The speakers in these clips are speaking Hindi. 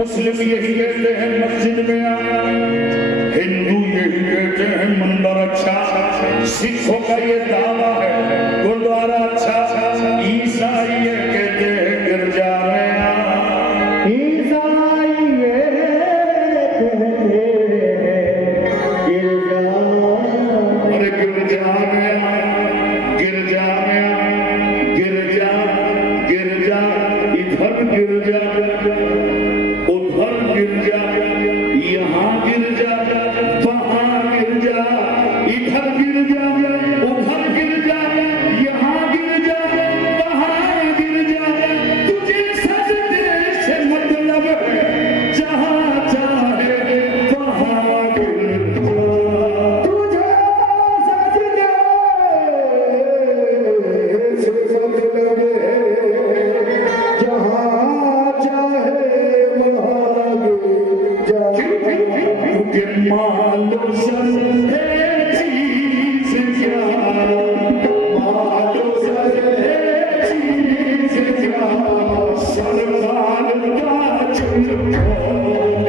मुस्लिम यही कहते हैं मस्जिद में आना, हिंदू यही कहते हैं मंदिर अच्छा, सिखों का ये दावा है गुरुद्वारा अच्छा, ईसाई ये कहते हैं गिरजा में आना, ईसाई ये कहते हैं गिरजा, अरे गिरजा में आना, गिरजा में आना, गिरजा गिरजा, इधर गिरजा उधर गिरजा, यहाँ गिरजा वहाँ गिरजा, इधर गिरजा उधर गिरजा, यहाँ गिरजा वहाँ गिरजा, तुझे सजदे से मतलब है जहाँ चाहे वहाँ गिरजा, तुझे सजदे से मतलब है जहाँ चाहे मालूम सर है चीज क्या, मालूम सर है चीज क्या, सरकार का चुन मालूम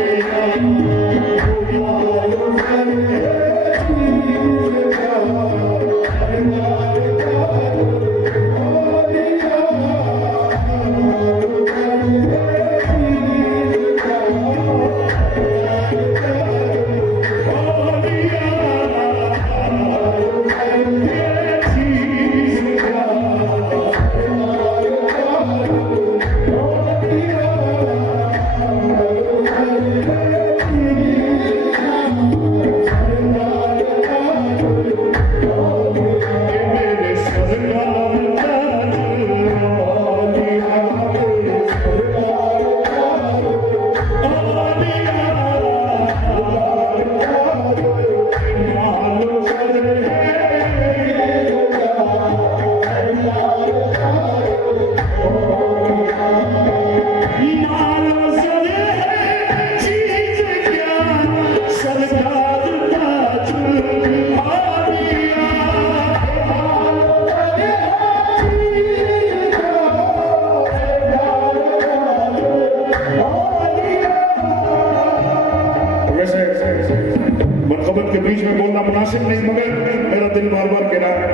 सर है चीज मनकबत के बीच में बोलना मुनासिब नहीं, मगर मेरा दिल बार बार कह रहा है,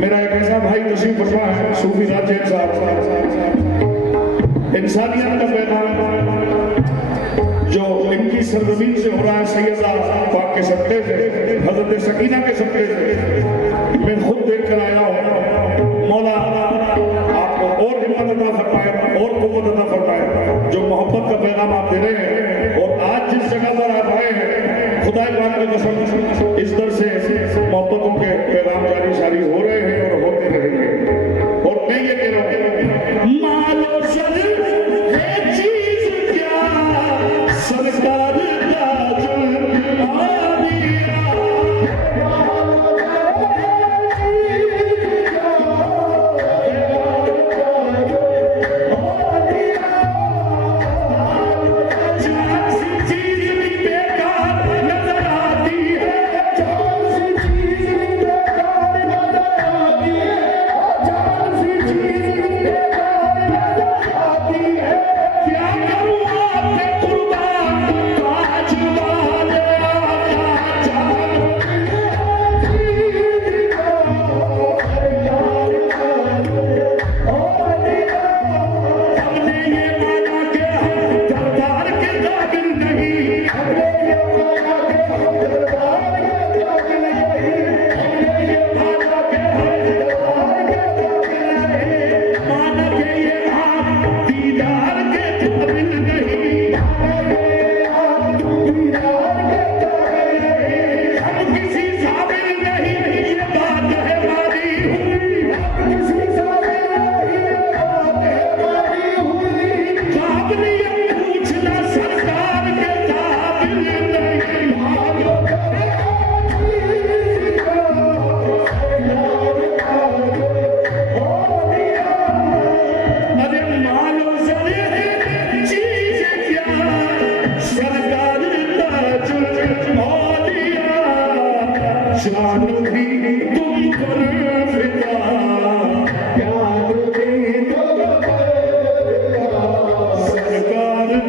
मेरा एक ऐसा भाई तशरीफ फरमा है सूफी राजेद साहब, इंसानियत का पैगाम जो इनकी सरजमीन से हो रहा है, सैयदा पाक के सदक़े से, हजरत सकीना के सदक़े से मैं खुद देख कर आया हूँ। मौला आपको और हिम्मत अता फरमाए और क़ुव्वत अता फरमाए, जो मोहब्बत का पैगाम आप दे रहे हैं, और आज जिस जगह पर आप आए हैं, खुदा पाक की कसम इस दर से मोहब्बतों के पैगाम जारी सारी हो रहे हैं और होते रहेंगे। और मैं ये कह रहा हूँ, मालो सर है चीज क्या, सरकार का जुल्म आ दिया, सरकार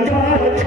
का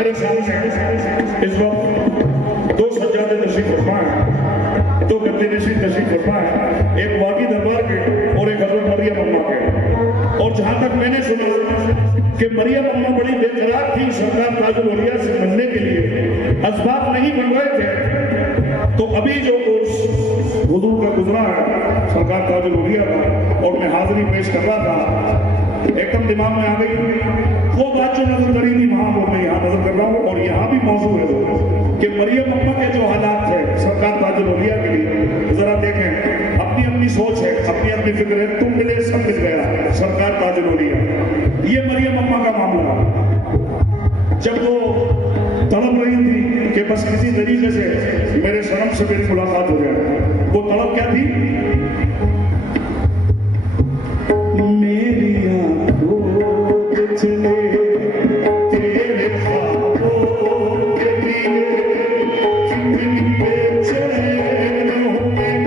मेरे सामने इस वक्त दो सज्जादे तशरीफ फरमा है, दो गद्दे नशीं तशरीफ फरमा है, एक वादी दरबार के और एक हजरत मरियम अम्मा के। और जहां तक मैंने सुना कि मरियम अम्मा बड़ी बेकरार थी सरकार ताजुल औलिया से मिलने के लिए, असबाब नहीं बन रहे थे, तो अभी जो उस हुजूर का गुजरा है सरकार ताजुल औलिया का और मैं हाजिरी पेश कर रहा था, एकदम दिमाग में आ गई वो बात जो नजर करी थी वहां, वो मैं यहाँ नजर कर रहा हूँ। और यहाँ भी मौजूद है वो कि मरियम अम्मा के जो हालात थे सरकार ताजुल औलिया के लिए, जरा देखें, अपनी अपनी सोच है, अपनी अपनी फिक्र है, तुम मिले सब मिल गया सरकार ताजुल औलिया। ये मरियम अम्मा का मामला, जब वो तड़प रही थी कि बस किसी तरीके से मेरे शर्म से मेरी मुलाकात हो जाए, वो तड़प क्या थी? मेरी आंखों के चले तेरे ख्वाबों के लिए कितनी बेचैन हूं मैं,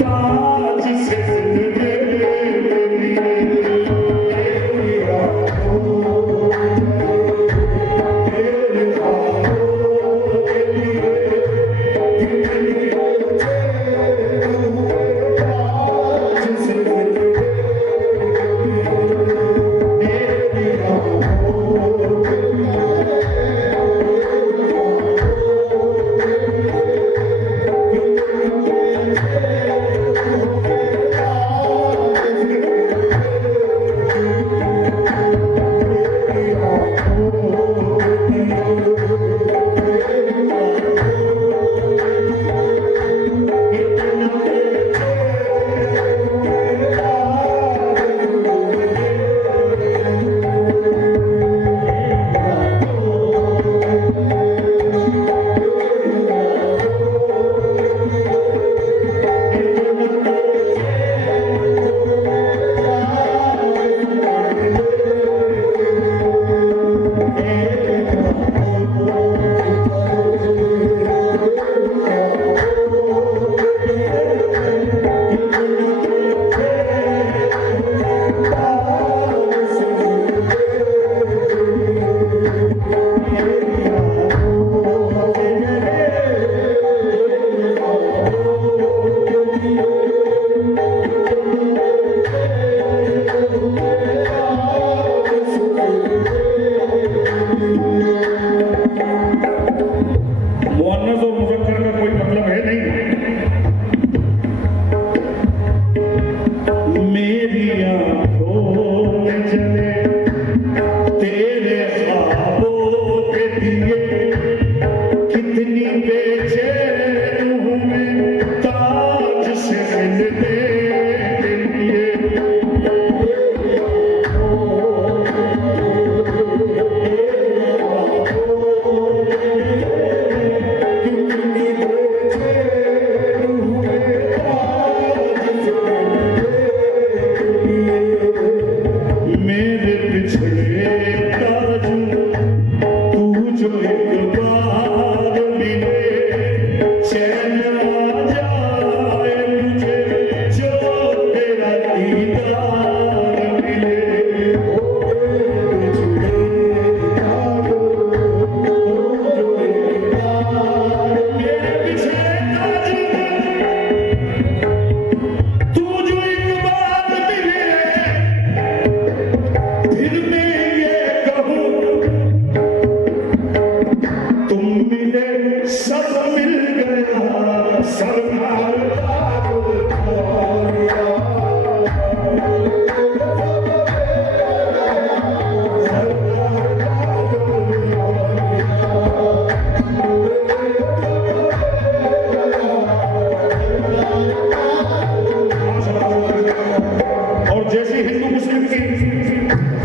ताज से तेरे लिए तेरी आंखों तेरे ख्वाबों के लिए कितनी बेचैन हूं मैं, ताज से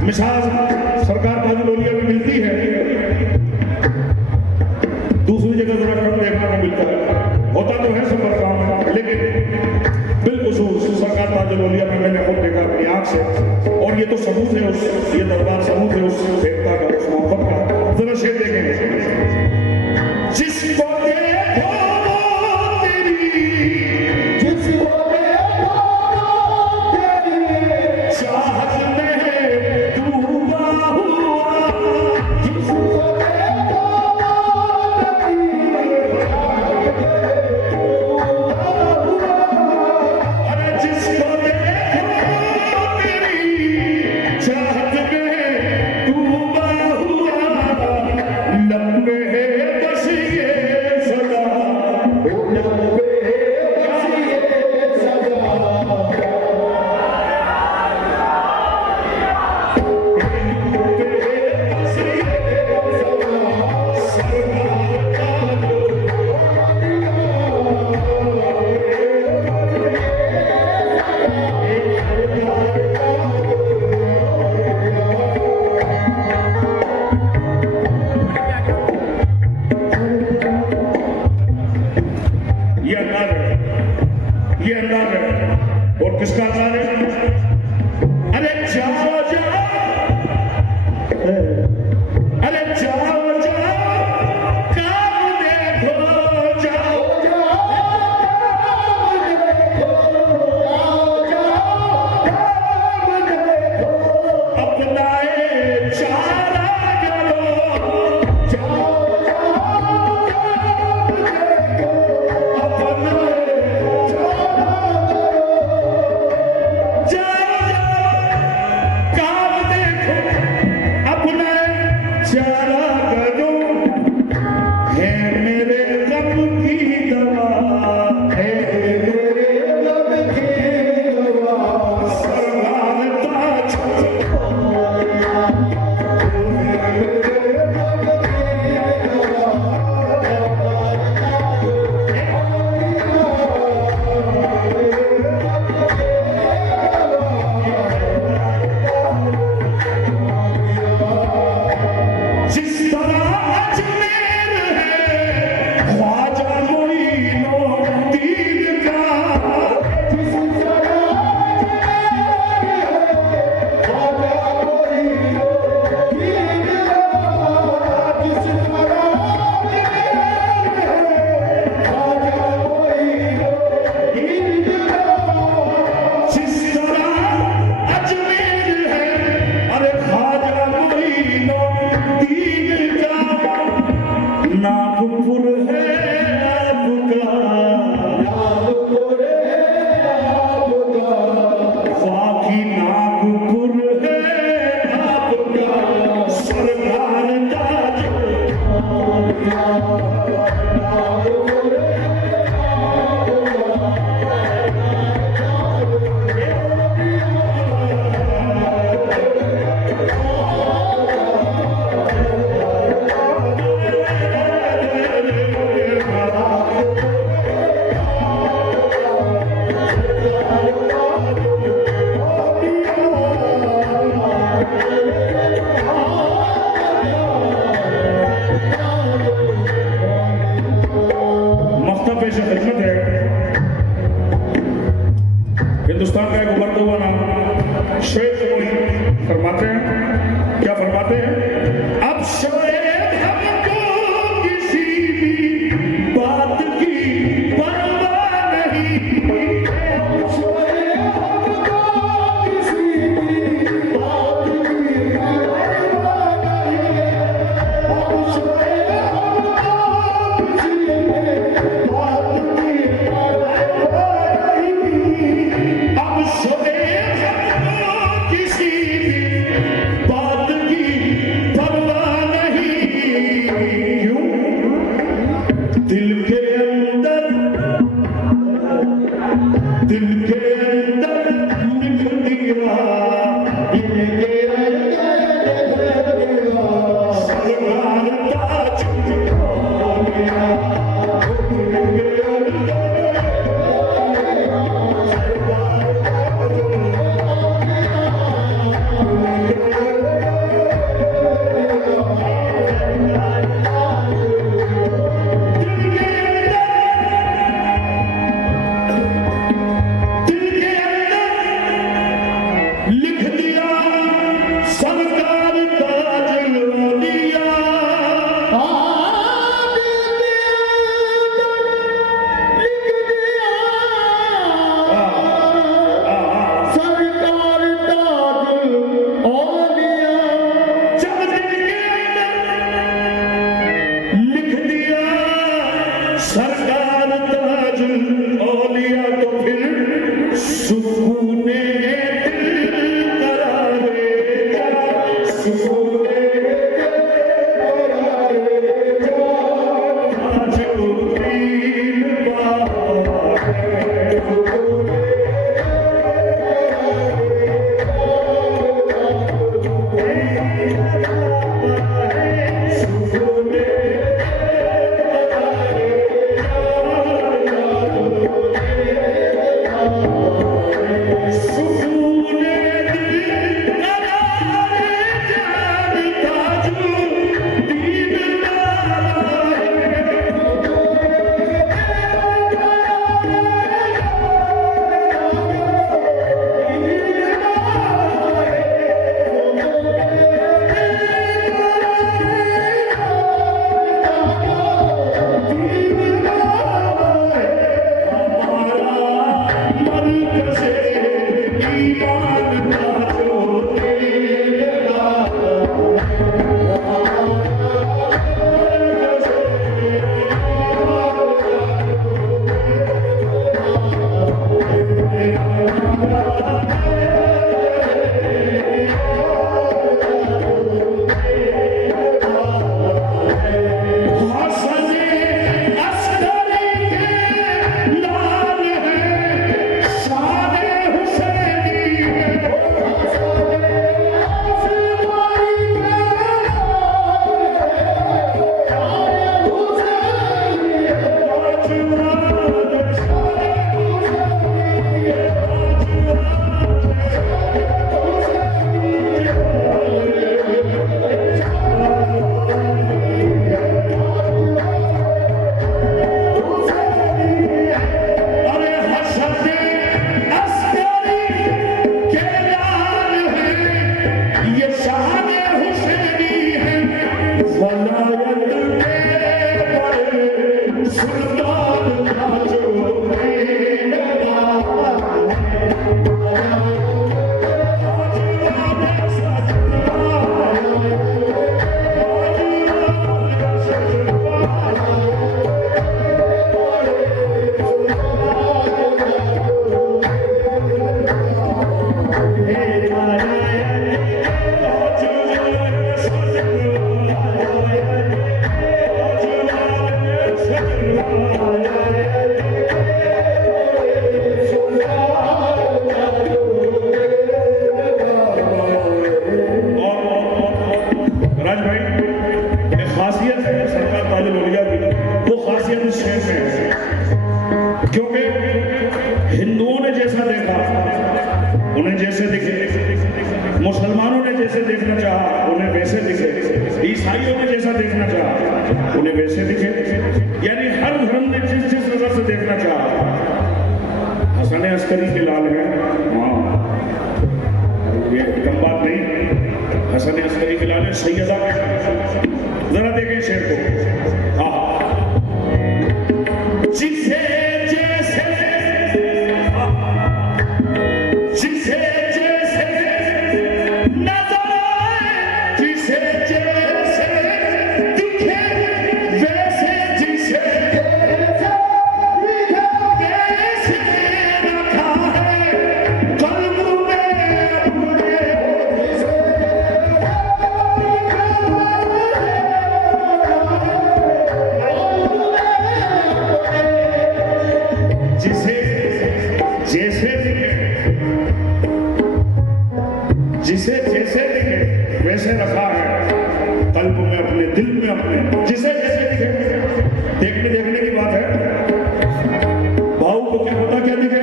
मिसाल सरकार ताजुल औलिया में मिलती है, दूसरी जगह जरा कम देखने को मिलता है। होता तो है सब काम, लेकिन बिलखुसूस सरकार ताजुल औलिया में मैंने खुद देखा अपनी आंख से, और ये तो सबूत है उस, ये दरबार सबूत है उस एकता का, उस मोहब्बत का। जरा शेर देखेंगे, जिसको देखो तेरी, जिसको देखो तेरी चाहत में डूबा हुआ, जिसको देखो किसका अंदाज है? अरे जाओ जाओ, अरे जाओ जाओ काम देखो, जाओ जाओ अपनाए चारा करो, जाओ हिंदुस्तान का एक उभरता हुआ नाम श्वेत फरमाते हैं, क्या फरमाते हैं? अब शायद हमको किसी भी बात की परवाह नहीं, शायद हमको किसी भी बात की परवाह नहीं, शायद हमको किसी भी बात की परवाह नहीं, अब शायद हमको किसी भी बात की परवाह नहीं। क्यों? दिल के अंदर लिख दिया, इनके सरकार ताज हो गया, लिख दिया सरकार ताज हो दिया, सरकार ताज हो दिया, जब दिल के अंदर लिख दिया सरकार ताज औलिया, तो फिर सुकूने दिल करारे जा, सुकूने दिल करारे जा, आज उम्मीद बात है, सुकूने ईसाइयों ने जैसा देखना चाहा उन्हें वैसे दिखे, यानी हर धर्म ने जिस जिस नजर से देखना चाहा। हसन अस्करी के लाल हैं, हाँ ये कम बात नहीं, हसन अस्करी के लाल है, सैयदा जरा देखें शेर को। हाँ जिसे जैसे जिसे जैसे नजर आए, जिसे जैसे दिखे वैसे, जिसे वैसे रखा है कल्ब में अपने। जिसे जैसे दिखे, जिसे जैसे दिखे वैसे रखा है कल्ब में अपने, दिल में अपने। जिसे जैसे दिखे, देखने देखने की बात है। भाऊ को क्या पता क्या दिखे,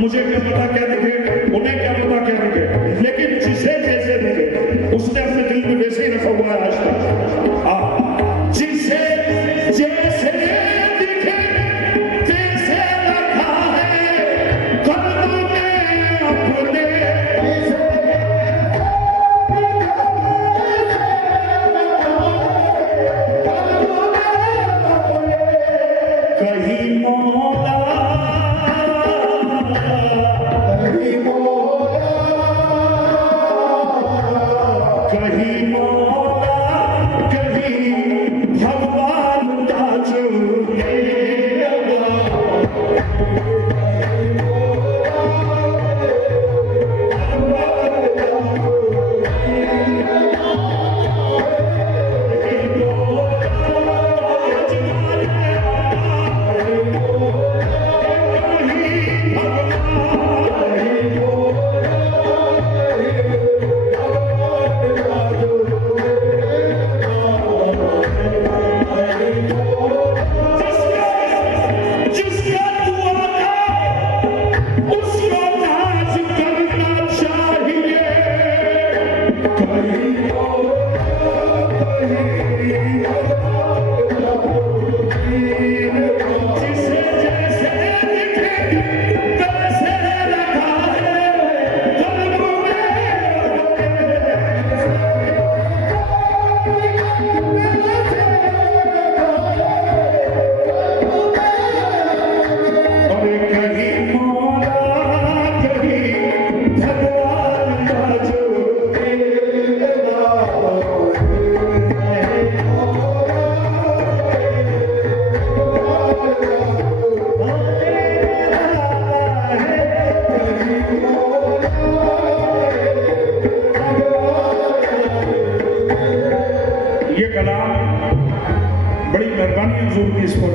मुझे क्या पता क्या दिखे, उन्हें क्या पता क्या दिखे, लेकिन जिसे जैसे दिखे उसने अपने दिल में वैसे ही रखा हुआ है आज तक। जिसे जैसे दिखे वैसे रखा है कल्ब में अपने। कहीं मौला कहीं मौला कहीं मौला कहीं भगवान का चुने लगा। जिसका दुआ का उसको नाज करना चाहिए। जिसे जैसे दिखे वैसे रखा है कल्ब में। और कहीं मौला कहीं भगवान का चुने लगा। ये कलाम बड़ी मेहरबानी हुजूर की इस पर।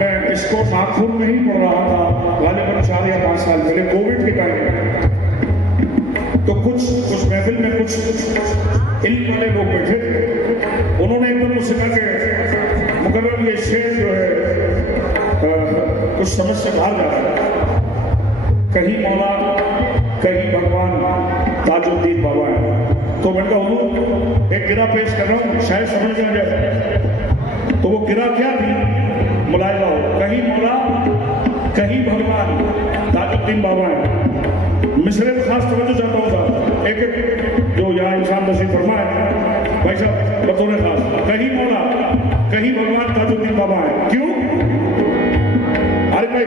मैं इसको नागपुर में ही पढ़ रहा था गालिबन 4 या 5 साल पहले कोविड के टाइम में। तो कुछ महफिल में कुछ इल्म वाले लोग बैठे थे, उन्होंने एकदम मुझसे कहा कि मुकर्रम ये शेर जो है कुछ समझ से बाहर जा रहा है। कहीं मौला कहीं भगवान ताजुद्दीन बाबा है। तो मैंने कहा हुजूर एक गिरा पेश कर रहा हूँ, शायद समझ आ जाए। तो वो गिरा क्या थी, मुलायजा हो, कहीं मौला कहीं भगवान ताजुद्दीन बाबा है। मिसरे में खास तवज्जो चाहता हूँ साहब, एक एक जो यहाँ इंसान नसीब फरमा है भाई साहब बतौर खास, कहीं मौला कहीं भगवान ताजुद्दीन बाबा है। क्यों? अरे भाई